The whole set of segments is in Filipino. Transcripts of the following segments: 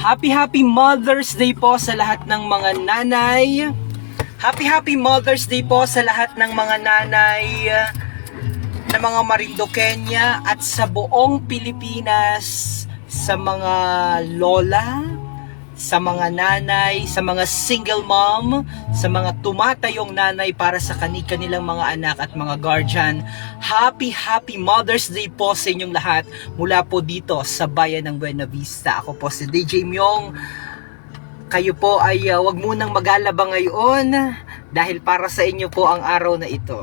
Happy Mother's Day po sa lahat ng mga nanay. Happy Mother's Day po sa lahat ng mga nanay na mga Marindokenya at sa buong Pilipinas, sa mga lola, sa mga nanay, sa mga single mom, sa mga tumatayong nanay para sa kanilang mga anak at mga guardian. Happy Mother's Day po sa inyong lahat mula po dito sa bayan ng Buena Vista. Ako po si DJ Myong. Kayo po ay wag munang mag-alaba ngayon dahil para sa inyo po ang araw na ito.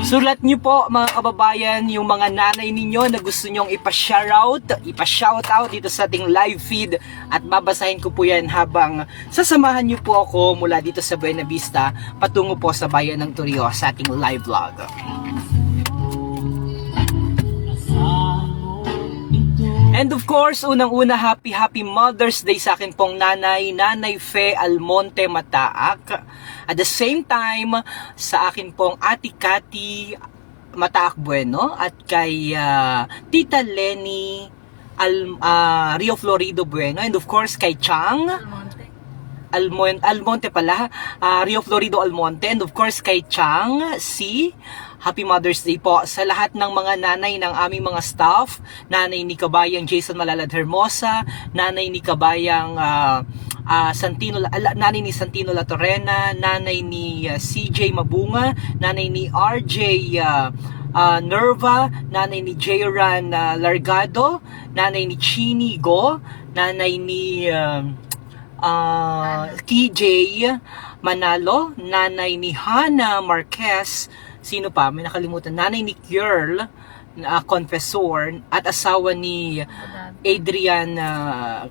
Sulat niyo po mga kababayan yung mga nanay ninyo na gusto nyong ipa-shoutout dito sa ating live feed at babasahin ko po yan habang sasamahan niyo po ako mula dito sa Buena Vista patungo po sa bayan ng Torrio sa ating live vlog. And of course, unang-una, happy Mother's Day sa akin pong Nanay Fe Almonte Mataak. At the same time, sa akin pong Ate Cathy Mataak Bueno at kay Tita Lenny Rio Florido Bueno. And of course, kay Chang Almonte pala, Rio Florido Almonte. And of course, kay Chang C. Happy Mother's Day po sa lahat ng mga nanay ng aming mga staff. Nanay ni Kabayang Jason Malalad Hermosa, nanay ni Kabayang nanay ni Santino La Torrena, nanay ni CJ Mabunga, nanay ni RJ Nerva, nanay ni Jayran Largado, nanay ni Chini Go, nanay ni TJ Manalo, nanay ni Hannah Marquez. Sino pa? May nakalimutan. Nanay ni Kierl, confessor, at asawa ni Adrian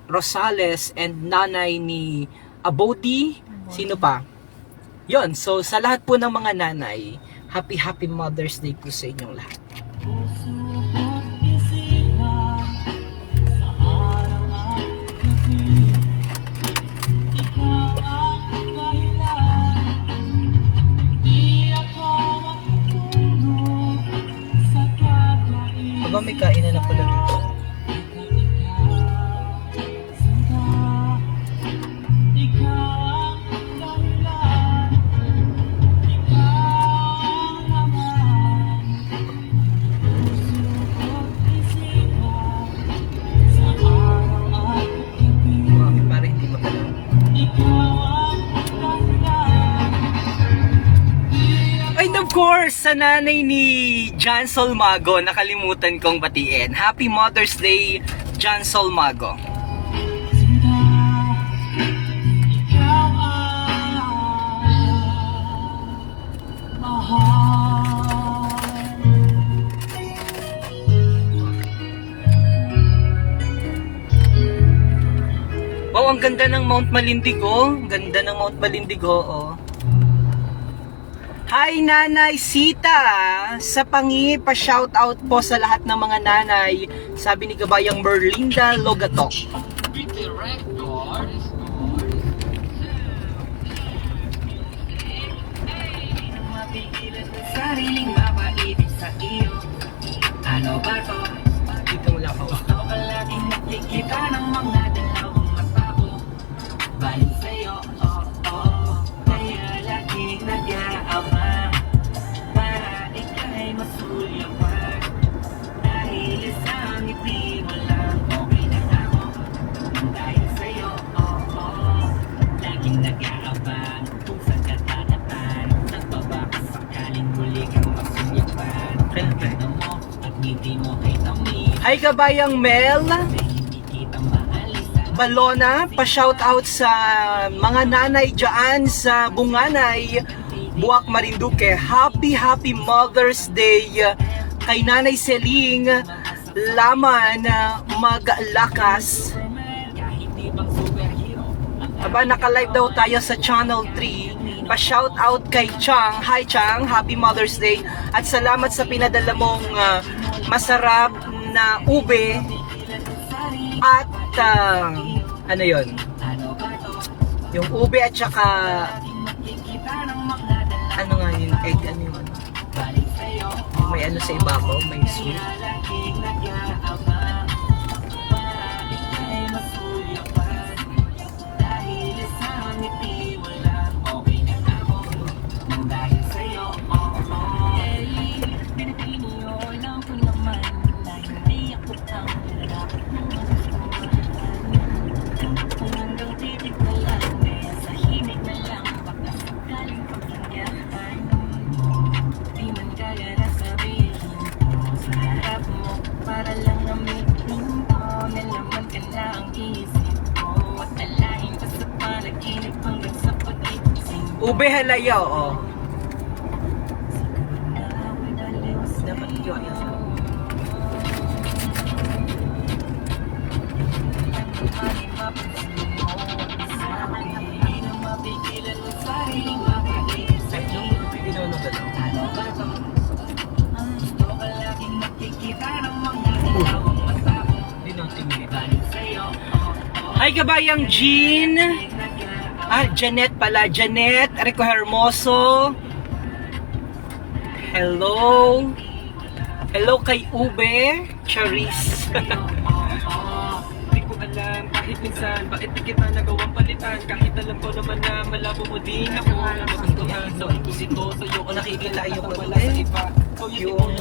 Rosales, and nanay ni Abodi. Sino pa? Yon. So, sa lahat po ng mga nanay, happy Mother's Day po sa inyong lahat. Aba, may kainan na pala dito. Parang hindi matalaw. And of course, sa nanay ni John Solmago, nakalimutan kong batiin. Happy Mother's Day, John Solmago. Wow, ang ganda ng Mount Malindigo. Ganda ng Mount Malindigo, oh. Hi Nanay Sita! Sa Pangi, pa-shoutout po sa lahat ng mga nanay, sabi ni Kabayang Merlinda Logatok. Sariling mabait sa iyo. Ano ba to? Dito mula ko. Gusto ka laging nakikita ng mga dalawang mata ko. Balik sa'yo, oh. Kaya laging nag-aabang para ika'y masulyapan. Dahil sa ngiti mo lang okay na ako. Dahil sa'yo, oh. Laging nag-aabang kung saan ka tatatan. Nagbabaka sakaling muli kang masulyapan. Tignan mo at ngiti mo kay tamis. Hi Kabayang Mel Balona, pa-shoutout sa mga nanay dyan sa Bunganay, Buwak Marinduque. Happy Mother's Day kay Nanay Seling Laman Maglakas. Aba, naka-live daw tayo sa Channel 3. Pa-shoutout kay Chang. Hi Chang, Happy Mother's Day. At salamat sa pinadala mong masarap na ube at ano yon? Yung ube at saka ano nga yun? Egg, ano yun? May May ano sa ibabaw, may sweet. laging nag-aabang para ika'y masulapan. Dahil sa ngiti wala okay na ako nang dahil sa'yo, pinipiniyo lang ko naman na hindi ako ang dapat mong kung hanggang titig na lang, kaya sa himig na lang, baka sakaling pakinggan. Di man kaya na sabihin ko sa harap mo, para lang namitin ko, nalaman ka na ang isip ko, at alahin ka sa panaginip hanggang sa pag-ibig. Ube halaya, oh. Dapat yun. Hi kabayang Jean. Janet pala. Janet Rico Hermoso. Hello. Hello kay Ube. Charis. Di ko alam kahit minsan bakit di kita nagawang palitan. Kahit alam ko naman na malabo mo din ako. Nagustuhan sa ito sa'yo ko Nakikita yung wala sa iba. yung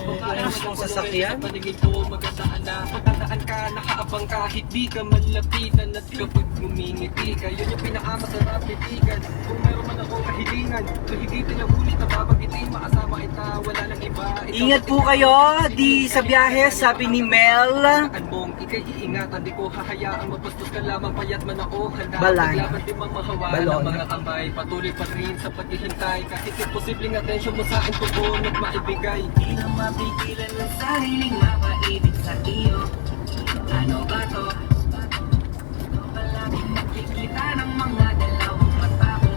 gustong sasakyan. Sa paligid ko magandaan na matandaan ka, nakaabang kahit di ka malapitan. At kapag ngumingiti ka, yun yung pinakamasarap titigan. Kung meron man ako kahilingan, kahigitin ang ulit na babagitin, makasama ita, wala lang iba. Ingat po kayo di sa biyahe, sabi ni Mel. Mong ikay iingatan, di ko hahayaang mapastos ka lamang, payat man ako. Handa Balay. maglaban di mamahawa Balon. ng mga kamay. Patuloy pa rin sa paghihintay, kahit imposibleng atensyon mo sa akin tugon at maibigay. Di na mapigilan ng sariling mapaibig sa iyo. Ano ba to? Ito palaging nakikita ng mga dalawang mata ko.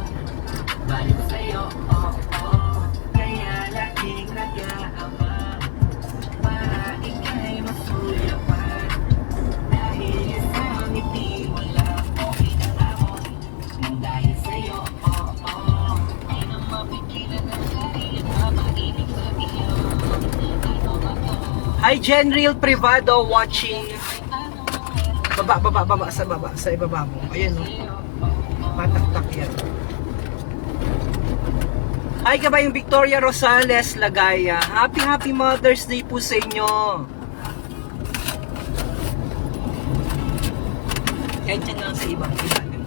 Balik sa'yo, kaya laging nag-aabang para ika'y masulapan. Dahil sa ngiti wala okay na ako nang dahil sa'yo, di na mapigilan ng sariling mapaibig sa iyo. Hi Genreal Privado watching. Baba sa ibaba mo. Ayan o. Patak-tak yan. Hi kabayang Victoria Rosales Lagaya. Happy Mother's Day po sa inyo. Yan dyan lang sa ibang ilalim.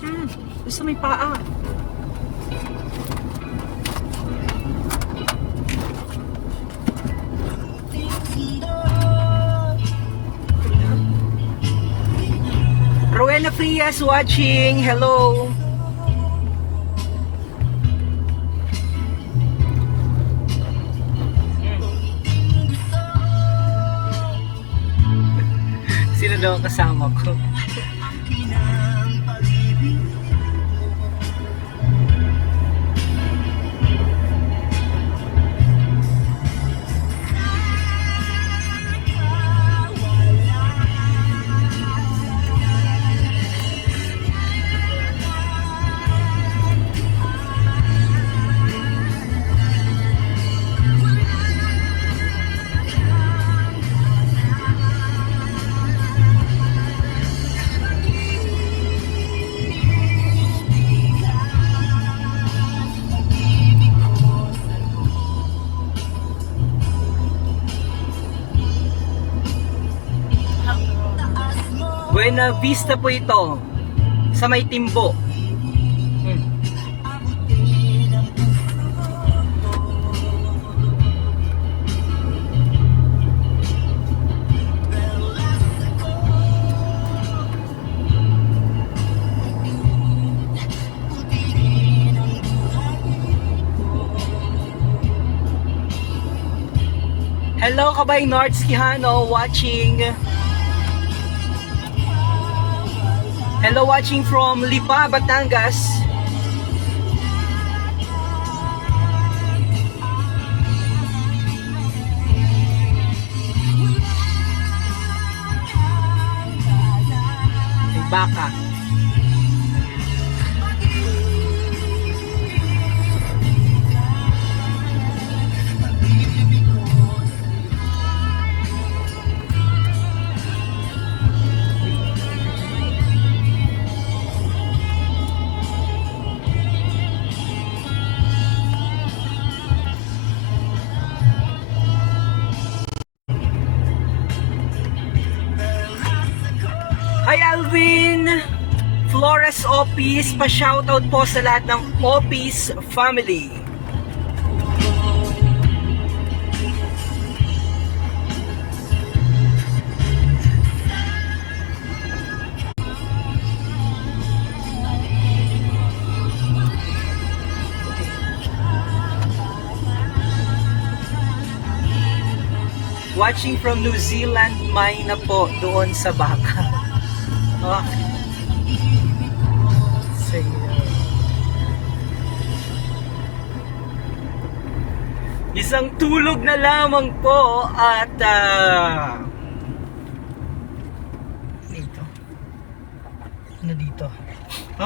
Diyan. Gusto may paa. Rowena Frias watching. Hello. Sino daw ang kasama ko? Buena Vista po ito. Sa may Timbo. Hello kabay North Quijano watching. Hello watching from Lipa, Batangas. May baka. Flores Office, pa-shoutout po sa lahat ng Office family. Watching from New Zealand, may na po doon sa baka. Okay. Sige. Isang tulog na lamang po at dito. Ano dito?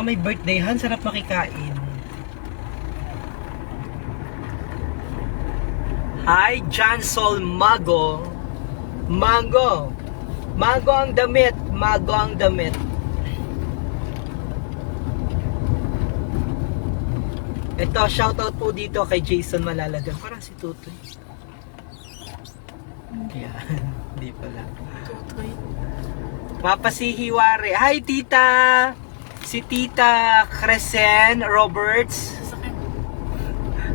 May birthday han, sarap makikain. Hi, John Sol Mago. Mago. Mago ang damit. Mago ang damit. Ito, shoutout po dito kay Jason Malalagan. Parang si Tutoy. Yeah, hindi pala. Tutoy. Papa si Hiware. Hi, tita! Si Tita Crescen Roberts.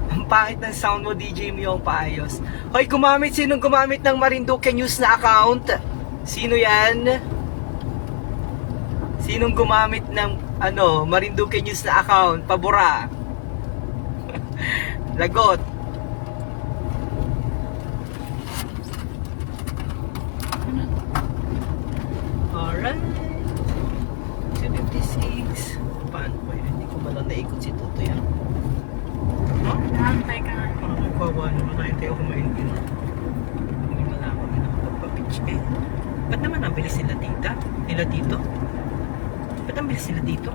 Ang pangit ng sound mo, DJ Mio, ang paayos. Hoy, sinong gumamit ng Marinduque News na account? Sino yan? Sinong gumamit ng Marinduque News na account? Pabura. Lagot. Alright. 256. Paano ba yun? Hindi ko malang naikot si Toto yan. Nahantay ka nga. Kawawa naman. Nahintay ako maingin. Hindi mo na ako nakapagpapitch eh. Ba't naman ang bilis sila tita? Nila dito? Ba't ang bilis sila dito?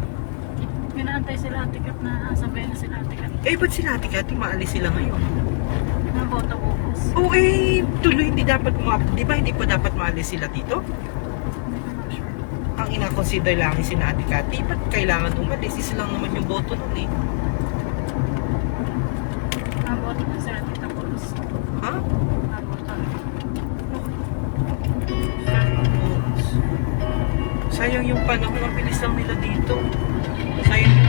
Pinaantay sila atikat na sabihin na sila atikat. Eh, ba't sila ati-ati maalis sila ngayon? Na boto bukos. Oo tuloy hindi dapat di ba hindi pa dapat maalis sila dito? Ang ina-consider lang si Ate Cathy, ba't kailangan umalis? Isa lang naman yung boto nun eh. Na boto na sila tita Polos. Ha? Na boto. Sayang yung panahon, ang bilis lang nila dito. Sayang yung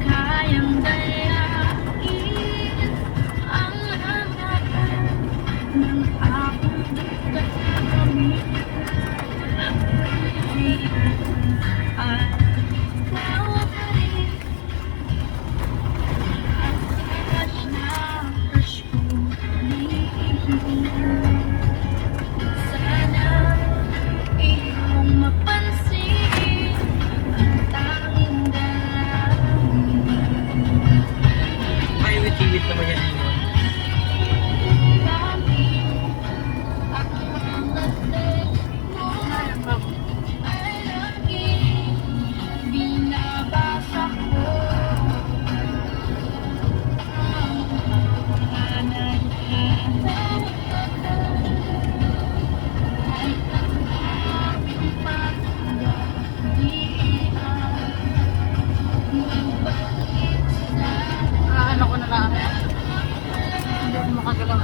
Kayang dayain ang lahat ng akong damdamin. At nawawarin ang fresh na fresh kong hinihingi. Sana iyong mapansin ang tanging dalangin. may wit-wit naman yan. Ano ko na lang. Hindi ako makagalaw.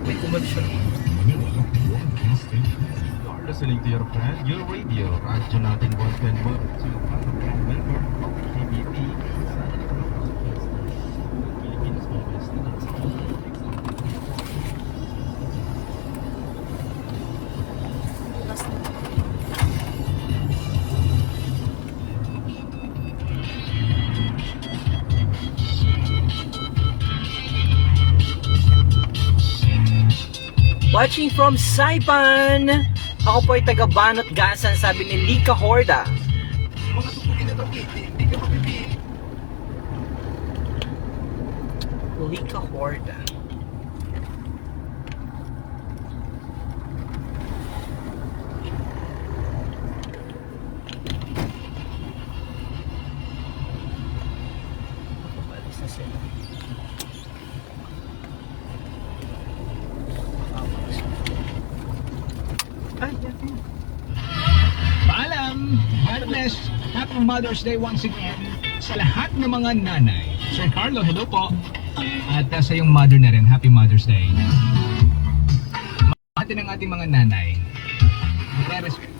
May commercial. You're listening to your friend, your radio, radyo natin 121 to member of KBP. Philippines Congress. Watching from Saipan. Ako po ay taga Banot Gasan, sabi ni Lika Horda. Mga tupugin na ito, hindi ka mapipili. Lika Horda. Paalam! God bless! Happy Mother's Day once again sa lahat ng mga nanay. Sir Carlo, hello po. At sa iyong mother na rin, Happy Mother's Day. Mahati ng ating mga nanay. Respect.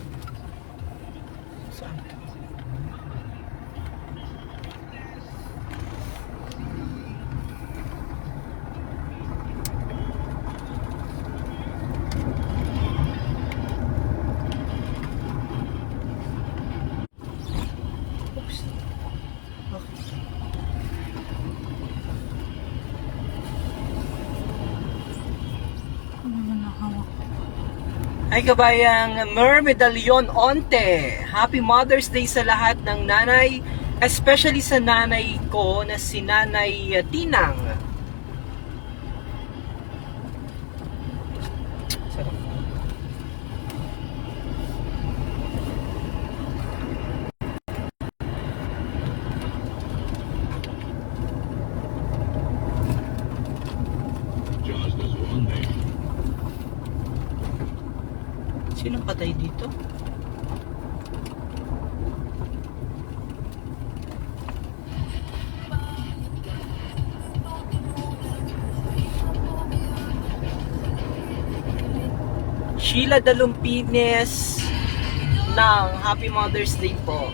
Ay kabayang Mer Medallion Onte, Happy Mother's Day sa lahat ng nanay, especially sa nanay ko na si Nanay Tinang. Sarap. Sinong patay dito? Sheila Dalumpines ng Happy Mother's Day po.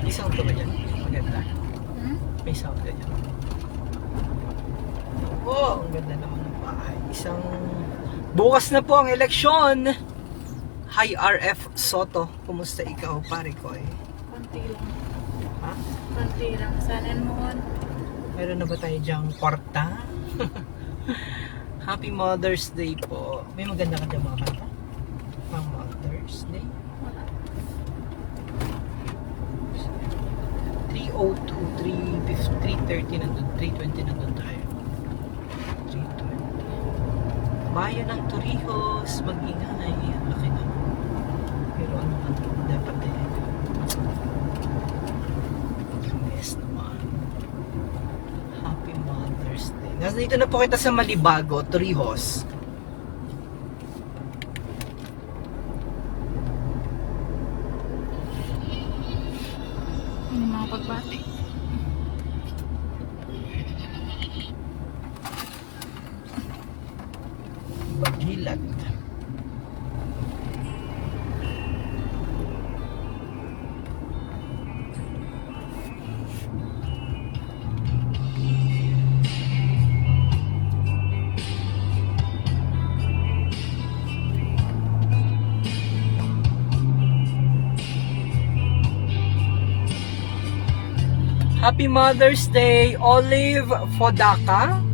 May sound ka ba dyan? Maganda. May sound ka dyan. Oh, ang ganda naman ng bahay. Bukas na po ang eleksyon. Hi RF Soto. Kumusta ikaw, pare ko eh? Konti lang. Ha? Konti lang. Sanan mo. Meron na ba tayo dyang kwarta? Happy Mother's Day po. May maganda ka dyan mga kanta? Pang Mother's Day? 302, 330 nandun, 320 nandun tayo. 320. Bayan ng Torrijos, mag-ingay. Laki na. Pero ano man, dapat eh. Yes naman. Happy Mother's Day. Nandito na po kita sa Malibago, Torrijos. Yung mga pagbati. Bagilat. Happy Mother's Day, Olive Fodaka.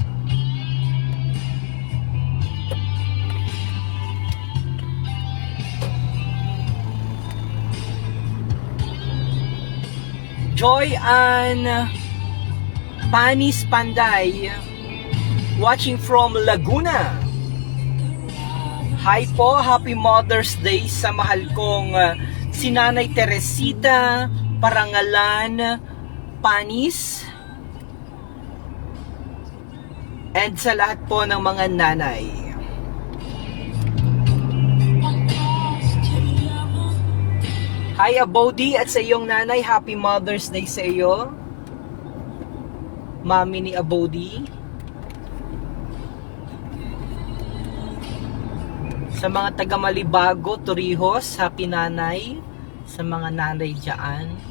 Joy Ann Panis Panday, watching from Laguna. Hi po, Happy Mother's Day sa mahal kong si Nanay Teresita Parangalan Panis, and sa lahat po ng mga nanay. Hi Abodi at sa iyong nanay, Happy Mother's Day sa iyo, Mami ni Abodi. Sa mga taga Malibago, Torrijos, Happy Nanay. Sa mga nanay dyan.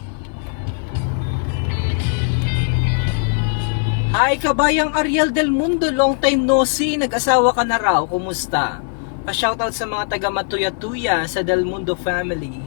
Hi kabayang Ariel Del Mundo, long time no see, nag-asawa ka na raw, kumusta? Pa-shoutout sa mga taga Matuya-tuya sa Del Mundo family.